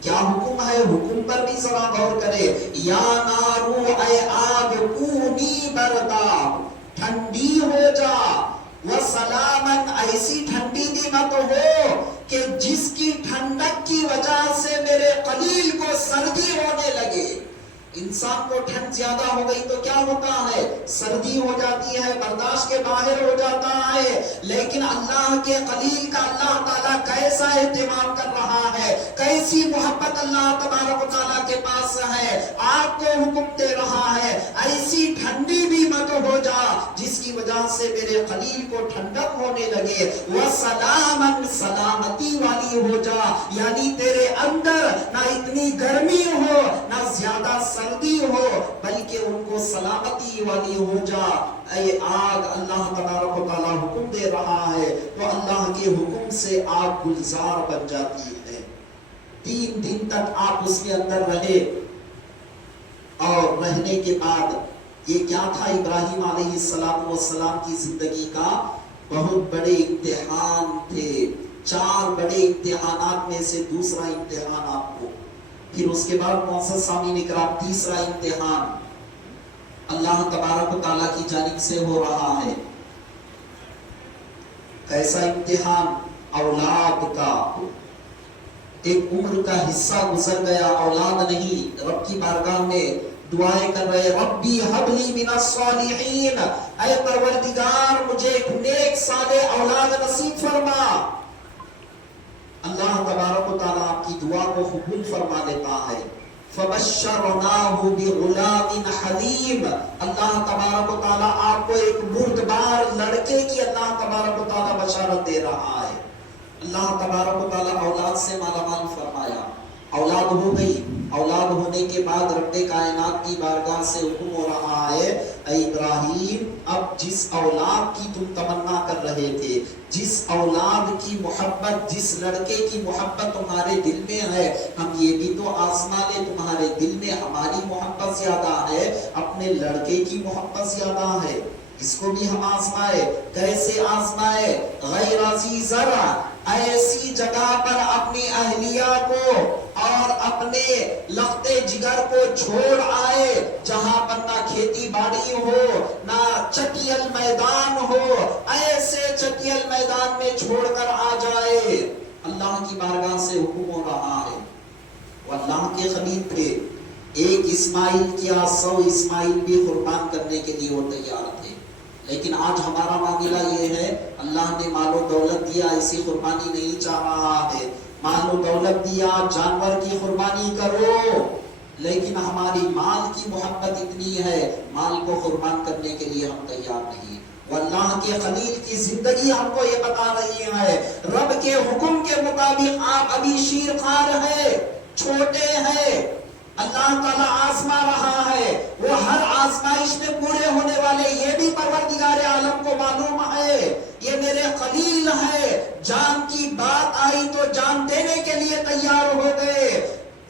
کیا حکم ہے؟ حکم پر بھی ذرا غور کرے. یا نارو, اے آگ, کونی بردا, ٹھنڈی ہو جا, وسلامن, ایسی ٹھنڈی بھی مت ہو کہ جس کی ٹھنڈک کی وجہ سے میرے خلیل کو سردی ہونے لگے. انسان کو ٹھنڈ زیادہ ہو گئی تو کیا ہوتا ہے؟ سردی ہو جاتی ہے, برداشت کے باہر ہو جاتا ہے. لیکن اللہ کے خلیل کا اللہ تعالیٰ کیسا اہتمام کر رہا ہے, کیسی محبت اللہ تبارک و تعالیٰ کے پاس ہے. آپ کو حکم دے رہا ہے ایسی ٹھنڈی بھی مت ہو جا جس کی وجہ سے میرے خلیل کو ٹھنڈک ہونے لگے. وَسَلَامًا, سلامتی والی ہو جا, یعنی تیرے اندر نہ اتنی گرمی ہو نہ زیادہ سردی ہو, بلکہ ان کو سلامتی والی ہو جا. اے آگ, اللہ تبارک و تعالیٰ حکم دے رہا ہے تو اللہ کے حکم سے آگ گلزار بن جاتی ہے. 3 دن تک آپ اس کے اندر رہے, اور رہنے کے بعد یہ کیا تھا؟ ابراہیم علیہ السلام کی زندگی کا بہت بڑے امتحان تھے. 4 بڑے امتحانات میں سے دوسرا امتحان آپ کو, پھر اس کے بعد معزز سامعین اکرام تیسرا امتحان اللہ تبارک و تعالیٰ کی جانب سے ہو رہا ہے. کیسا امتحان؟ اولاد کا. ایک عمر کا حصہ گزر گیا, اولاد نہیں. رب کی بارگاہ میں دعائیں کر رہے, ربی حب لی من الصالحین, اے پروردگار مجھے ایک نیک صالح اولاد نصیب فرما. اللہ تبارک و تعالیٰ آپ کی دعا کو قبول فرما لیتا ہے. فَبَشَّرْنَاهُ بِغُلَامٍ حَلِيمٍ, اللہ تبارک و تعالیٰ آپ کو ایک بردبار لڑکے کی اللہ تبارک و تعالیٰ بشارت دے رہا ہے. اللہ تبارک و تعالیٰ اولاد سے مالا مال فرمایا, اولاد ہو گئی. اولاد ہونے کے بعد رب کائنات کی بارگاہ سے حکم ہو رہا ہے, اے ابراہیم, اب جس اولاد کی تم تمنا کر رہے تھے, جس اولاد کی محبت, جس لڑکے کی محبت تمہارے دل میں ہے, ہم یہ بھی تو آزما لے. تمہارے دل میں ہماری محبت زیادہ ہے, اپنے لڑکے کی محبت زیادہ ہے, اس کو بھی ہم آزمائے. کیسے آزمائے؟ غیر ذی زرع, ایسی جگہ پر اپنی اہلیہ کو اور اپنے لختے جگر کو چھوڑ آئے جہاں پر نہ کھیتی باڑی ہو نہ چٹیل میدان ہو. ایسے چٹیل میدان میں چھوڑ کر آ جائے. اللہ کی بارگاہ سے حکم ہو رہا ہے. وہ اللہ کے خلیل تھے, ایک اسماعیل کیا 100 اسماعیل بھی قربان کرنے کے لیے وہ تیار تھے. لیکن آج ہمارا معاملہ یہ ہے, اللہ نے مال و دولت دیا, ایسی قربانی نہیں چاہ رہا ہے. مال و دولت دیا, جانور کی قربانی کرو, لیکن ہماری مال کی محبت اتنی ہے, مال کو قربان کرنے کے لیے ہم تیار نہیں. واللہ کے خلیل کی زندگی ہم کو یہ بتا رہی ہے, رب کے حکم کے مطابق آپ ابھی شیر خوار ہے, چھوٹے ہیں. اللہ تعالیٰ آزما رہا ہے, وہ ہر آزمائش میں پورے ہونے والے. یہ بھی پروردگار عالم کو معلوم ہے, یہ میرے خلیل ہے. جان کی بات آئی تو جان دینے کے لیے تیار ہو گئے,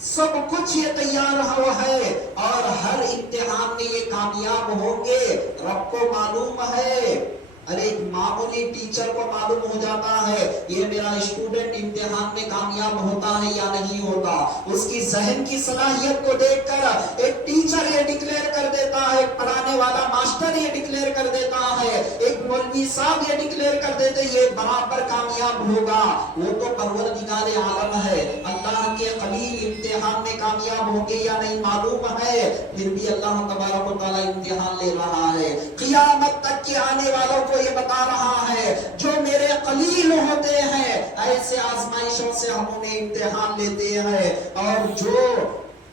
سب کچھ یہ تیار ہوا ہے, اور ہر امتحان میں یہ کامیاب ہوں گے. رب کو معلوم ہے. ارے ایک معمولی ٹیچر کو معلوم ہو جاتا ہے یہ میرا اسٹوڈنٹ امتحان میں کامیاب ہوتا ہے یا نہیں ہوتا. اس کی ذہن کی صلاحیت کو دیکھ کر ایک ٹیچر یہ ڈکلیئر کر دیتا ہے, ایک پڑھانے والا ماسٹر یہ ڈکلیئر کر دیتا ہے, ایک مولوی صاحب یہ ڈکلیئر کر دیتے یہ برابر کامیاب ہوگا. وہ تو پروردگار عالم ہے. اللہ کے خلیل امتحان میں کامیاب ہوں گے یا نہیں معلوم ہے, پھر بھی اللہ تبارک و تعالیٰ امتحان لے رہا ہے. قیامت تک کے آنے والوں کو یہ بتا رہا ہے جو میرے قلیل ہوتے ہیں ایسے آزمائشوں سے ہم انہیں امتحان لیتے ہیں, اور جو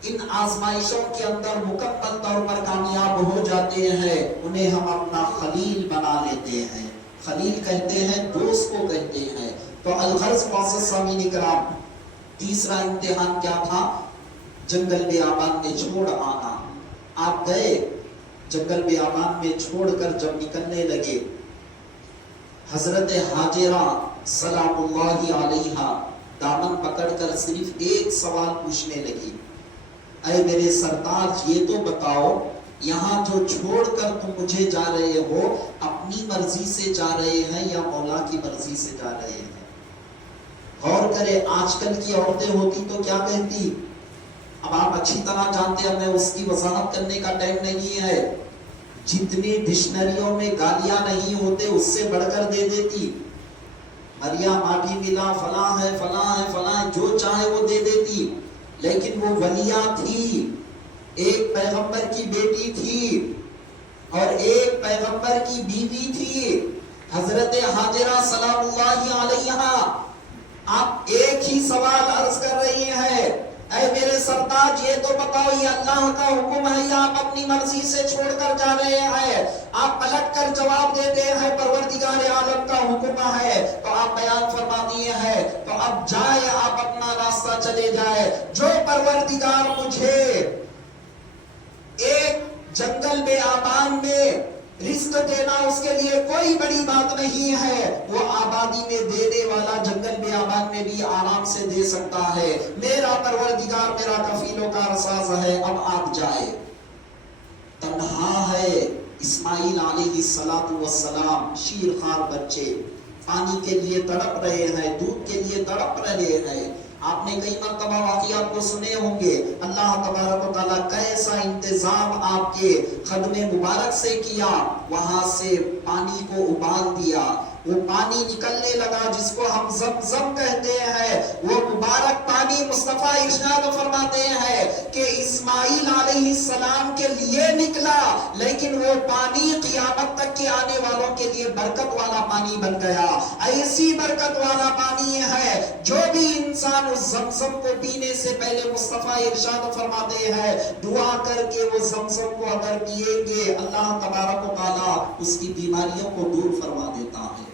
ان آزمائشوں کے اندر مکمل طور پر کامیاب ہو جاتے ہیں، انہیں ہم اپنا خلیل بنا لیتے ہیں۔ خلیل کہتے ہیں، دوست کو کہتے ہیں۔ تو الغرض معزز سامعین اکرام، تیسرا امتحان کیا تھا؟ جنگل بیابان میں چھوڑ آنا۔ آپ گئے جنگل بیابان میں چھوڑ کر جب نکلنے لگے، حضرت حاجرہ سلام اللہ علیہا دامن پکڑ کر صرف ایک سوال پوچھنے لگی، اے میرے سرتاج یہ تو بتاؤ، یہاں جو چھوڑ کر تم مجھے جا رہے ہو، اپنی مرضی سے جا رہے ہیں یا مولا کی مرضی سے جا رہے ہیں؟ غور کرے، آج کل کی عورتیں ہوتی تو کیا کہتی؟ اب آپ اچھی طرح جانتے ہیں، میں اس کی وضاحت کرنے کا ٹائم نہیں ہے۔ جتنی ڈکشنریوں میں گالیاں نہیں ہوتے اس سے بڑھ کر دے دیتی، مریا ماٹی ملا، فلاں ہے فلاں ہے فلاں ہے، جو چاہے وہ دے دیتی۔ لیکن وہ ولیہ تھی، ایک پیغمبر کی بیٹی تھی اور ایک پیغمبر کی بیوی تھی، حضرت حاجرہ سلام اللہ علیہا۔ آپ ایک ہی سوال عرض کر رہی ہیں، اے میرے سرتاج یہ تو بتاؤ، یہ اللہ کا حکم ہے یا آپ اپنی مرضی سے چھوڑ کر جا رہے ہیں؟ آپ پلٹ کر جواب دیتے ہیں، پروردگار عالم کا حکم ہے۔ تو آپ بیان فرماتی ہیں، تو اب جائے، آپ اپنا راستہ چلے جائے۔ جو پروردگار مجھے ایک جنگل بیابان میں رزق دینا اس کے لیے کوئی بڑی بات نہیں ہے، وہ آبادی میں دینے والا جنگل بیابان میں بھی آرام سے دے سکتا ہے۔ میرا پروردگار میرا کفیل و کارساز ہے، اب آپ جائے۔ تنہا ہے اسماعیل علیہ السلام، شیرخوار بچے، پانی کے لیے تڑپ رہے ہیں، دودھ کے لیے تڑپ رہے ہیں۔ آپ نے کئی مرتبہ واقعات کو سنے ہوں گے، اللہ تبارک و تعالیٰ کیسا انتظام آپ کے خدم مبارک سے کیا، وہاں سے پانی کو ابال دیا، وہ پانی نکلنے لگا جس کو ہم زمزم کہتے ہیں۔ وہ مبارک پانی مصطفیٰ ارشاد فرماتے ہیں کہ اسماعیل علیہ السلام کے لیے نکلا، لیکن وہ پانی قیامت تک کے آنے والوں کے لیے برکت والا پانی بن گیا۔ ایسی برکت والا پانی ہے جو بھی انسان اس زمزم کو پینے سے پہلے مصطفیٰ ارشاد فرماتے ہیں دعا کر کے وہ زمزم کو اگر پیئیں گے، اللہ تبارک و تعالیٰ اس کی بیماریوں کو دور فرما دیتا ہے۔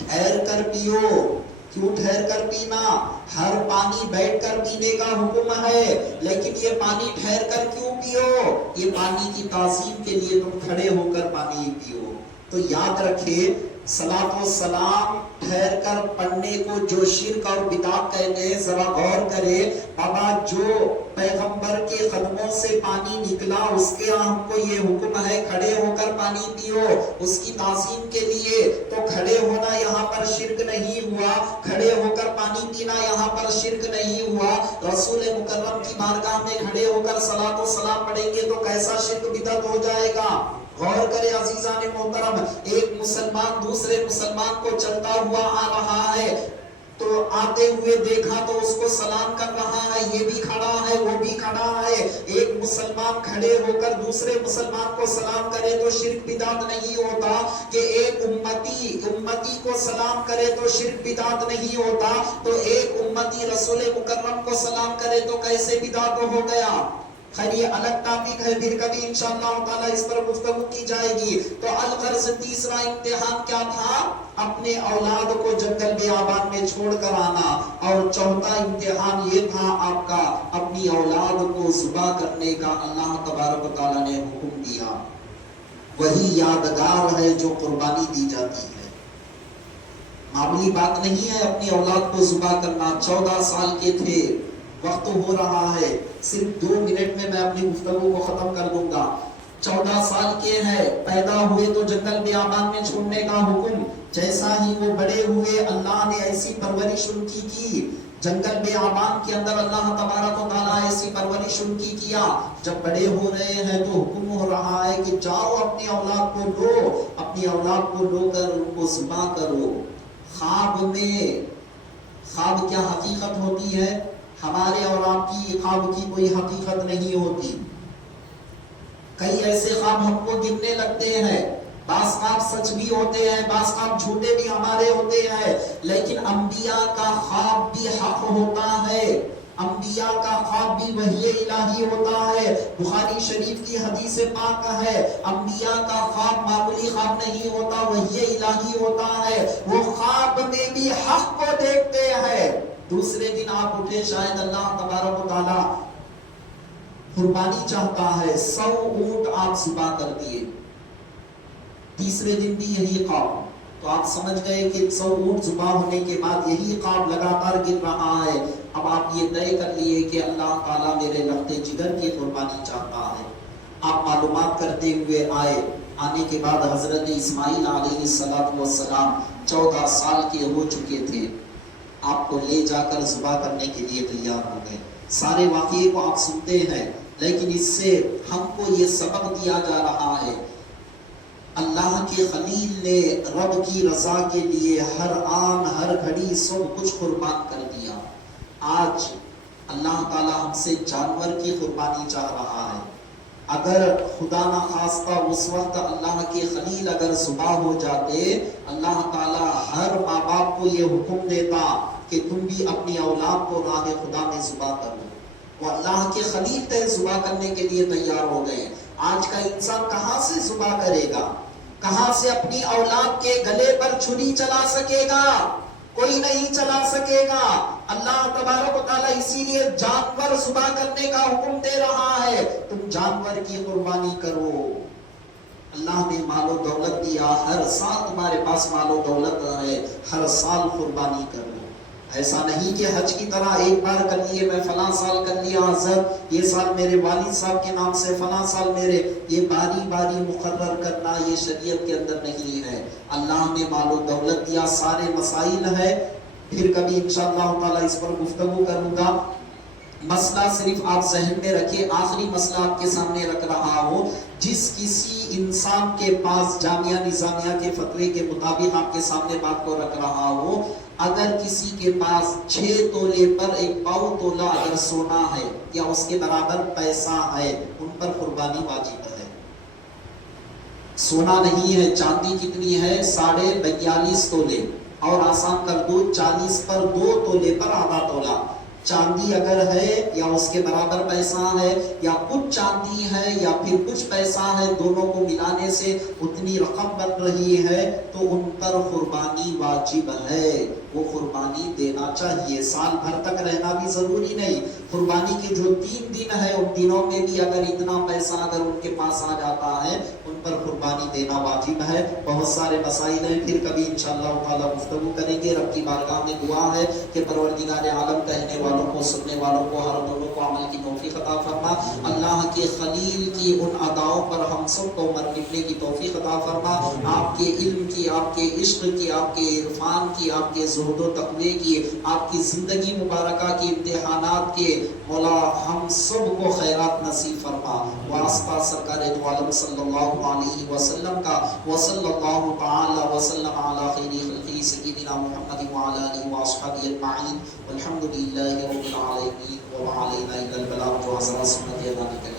ٹھہر کر پیو، کیوں ٹھہر کر پینا؟ ہر پانی بیٹھ کر پینے کا حکم ہے، لیکن یہ پانی ٹھہر کر کیوں پیو؟ یہ پانی کی تعظیم کے لیے تم کھڑے ہو کر پانی پیو۔ تو یاد رکھے، صلاۃ و سلام ٹھہر کر پڑھنے کو جو شرک اور بدعت کہتے ہیں، ذرا غور کرے۔ بابا جو پیغمبر کے قدموں سے پانی نکلا، اس کے ہم کو یہ حکم ہے کھڑے ہو کر پانی پیو، اس کی تعظیم کے لیے۔ تو کھڑے ہونا یہاں پر شرک نہیں ہوا، کھڑے ہو کر پانی پینا یہاں پر شرک نہیں ہوا۔ رسول مکرم کی بارگاہ میں کھڑے ہو کر صلاۃ و سلام پڑھیں گے تو کیسا شرک بدعت ہو جائے گا؟ غور کرے عزیزان محترم، ایک مسلمان دوسرے مسلمان کو چلتا ہوا آ رہا ہے تو آتے ہوئے دیکھا تو اس کو سلام کر رہا ہے، یہ بھی کھڑا ہے وہ بھی کھڑا ہے۔ ایک مسلمان کھڑے ہو کر دوسرے مسلمان کو سلام کرے تو شرک بدعت نہیں ہوتا، کہ ایک امتی کو سلام کرے تو شرک بدعت نہیں ہوتا، تو ایک امتی رسول مکرم کو سلام کرے تو کیسے بدعت ہو گیا؟ خیر یہ الگ ٹاپک ہے، پھر کبھی انشاءاللہ تعالیٰ اس پر گفتگو کی جائے گی۔ تو الغرض تیسرا امتحان کیا تھا؟ اپنے اولاد کو جنگل بیابان میں چھوڑ کر آنا، اور چوتھا امتحان یہ تھا آپ کا اپنی اولاد کو ذبح کرنے کا اللہ تبارک و تعالیٰ نے حکم دیا۔ وہی یادگار ہے جو قربانی دی جاتی ہے، معمولی بات نہیں ہے اپنی اولاد کو ذبح کرنا۔ 14 سال کے تھے، وقت ہو رہا ہے، صرف 2 منٹ میں اپنی گفتگو کو ختم کر دوں گا۔ 14 سال کے ہیں، پیدا ہوئے تو جنگل بیابان میں چھوڑنے کا حکم، جیسا ہی وہ بڑے ہوئے اللہ نے ایسی پرورش ان کی جنگل بیابان کے اندر، اللہ تبارک و تعالیٰ ایسی پرورش ان کی کیا۔ جب بڑے ہو رہے ہیں تو حکم ہو رہا ہے کہ جاؤ اپنی اولاد کو لو، اپنی اولاد کو لو کر ان کو ذبح کرو۔ خواب میں، خواب کیا حقیقت ہوتی ہے؟ ہمارے اور آپ کی خواب کی کوئی حقیقت نہیں ہوتی۔ کئی ایسے خواب ہم کو گرنے لگتے ہیں، بعض خواب سچ بھی ہوتے ہیں، بعض خواب جھوٹے بھی ہمارے ہوتے ہیں، لیکن انبیاء کا خواب بھی حق ہوتا ہے۔ انبیاء کا خواب بھی وحی الہی ہوتا ہے. بخاری شریف کی حدیث پاک ہے انبیاء کا خواب معمولی خواب نہیں ہوتا، وحی الہی ہوتا ہے. وہ خواب میں بھی حق کو دیکھتے ہیں. دوسرے دن آپ اٹھے، شاید اللہ تبارک و تعالی قربانی چاہتا ہے، 100 اونٹ آپ ذبح کر دیے. تیسرے دن بھی یہی خواب، تو آپ سمجھ گئے کہ 100 اونٹ ذبح ہونے کے بعد یہی خواب لگاتار گر رہا ہے. اب آپ یہ طے کر لیے کہ اللہ تعالیٰ میرے لخت جگر کی قربانی چاہتا ہے. آپ معلومات کرتے ہوئے آئے. آنے کے بعد حضرت اسماعیل علیہ السلام 14 سال کے ہو چکے تھے. آپ کو لے جا کر ذبح کرنے کے لیے تیار ہو گئے. سارے واقعے کو آپ سنتے ہیں، لیکن اس سے ہم کو یہ سبق دیا جا رہا ہے، اللہ کے خلیل نے رب کی رضا کے لیے ہر آن ہر گھڑی سب کچھ قربان کر دیا. آج اللہ تعالی ہم سے جانور کی قربانی چاہ رہا ہے. اگر خدا نہ خواستہ اس وقت اللہ کے خلیل اگر ذبح ہو جاتے، اللہ تعالی ہر ماں باپ کو یہ حکم دیتا کہ تم بھی اپنی اولاد کو راہ خدا میں ذبح کرو. وہ اللہ کے خلیل تھے، ذبح کرنے کے لیے تیار ہو گئے. آج کا انسان کہاں سے ذبح کرے گا؟ کہاں سے اپنی اولاد کے گلے پر چھری چلا سکے گا؟ کوئی نہیں چلا سکے گا. اللہ تبارک و تعالیٰ اسی لیے جانور ذبح کرنے کا حکم دے رہا ہے، تم جانور کی قربانی کرو. اللہ نے مال و دولت دیا، ہر سال تمہارے پاس مال و دولت ہے، ہر سال قربانی کرو. ایسا نہیں کہ حج کی طرح ایک بار کر لیے، میں فلاں سال کر لیا حضرت، یہ سال میرے والد صاحب کے نام سے، فلاں سال میرے، یہ باری باری مقرر کرنا یہ شریعت کے اندر نہیں ہے. اللہ نے مال و دولت دیا، سارے مسائل ہے، پھر کبھی انشاءاللہ تعالی اس پر گفتگو کروں گا. مسئلہ صرف آپ ذہن میں رکھیں، آخری مسئلہ آپ کے سامنے رکھ رہا ہوں. جس کسی انسان کے پاس جامعہ نظامیہ کے فتوے کے مطابق آپ کے سامنے بات کو رکھ رہا ہوں، اگر کسی کے پاس 6 تولے پر 1 پاؤ تولہ اگر سونا ہے یا اس کے برابر پیسہ ہے، ان پر قربانی واجب ہے. سونا نہیں ہے، چاندی کتنی ہے؟ 42.5 تولے، اور آسان کر دو 40 پر 2 تولے پر آدھا تولہ. چاندی اگر ہے یا اس کے برابر پیسہ ہے، یا کچھ چاندی ہے یا پھر کچھ پیسہ ہے، دونوں کو ملانے سے اتنی رقم بن رہی ہے، تو ان پر قربانی واجب ہے. وہ قربانی دینا چاہیے. سال بھر تک رہنا بھی ضروری نہیں. قربانی کے جو 3 دن ہے، ان دنوں میں بھی اگر اتنا پیسہ اگر ان کے پاس آ جاتا ہے، ان پر قربانی دینا واجب ہے. بہت سارے مسائل ہیں، پھر کبھی انشاءاللہ تعالی گفتگو کریں گے. رب کی بارگاہ میں دعا ہے کہ پروردگار عالم کہنے والوں کو، سننے والوں کو، ہر دونوں کو عمل کی توفیق عطا فرما. اللہ کے خلیل کی ان اداؤں پر ہم سب کو مرنے کی توفیق عطا فرما. آپ کے علم کی، آپ کے عشق کی، آپ کے عرفان کی، آپ کے زہد و تقوی کی، آپ کی زندگی مبارکہ کی امتحانات کے مولا ہم سب کو خیرات نصیب فرما. واسطہ سرکار دو عالم صلی اللہ علیہ وسلم کا، وصلی اللہ تعالی وسلم علی خیر خلقہ سیدنا محمد وعلی آلہ واصحابہ اجمعین، والحمد للہ رب العالمین، وما علینا الا البلاغ. جو حضرات سنت ادا کریں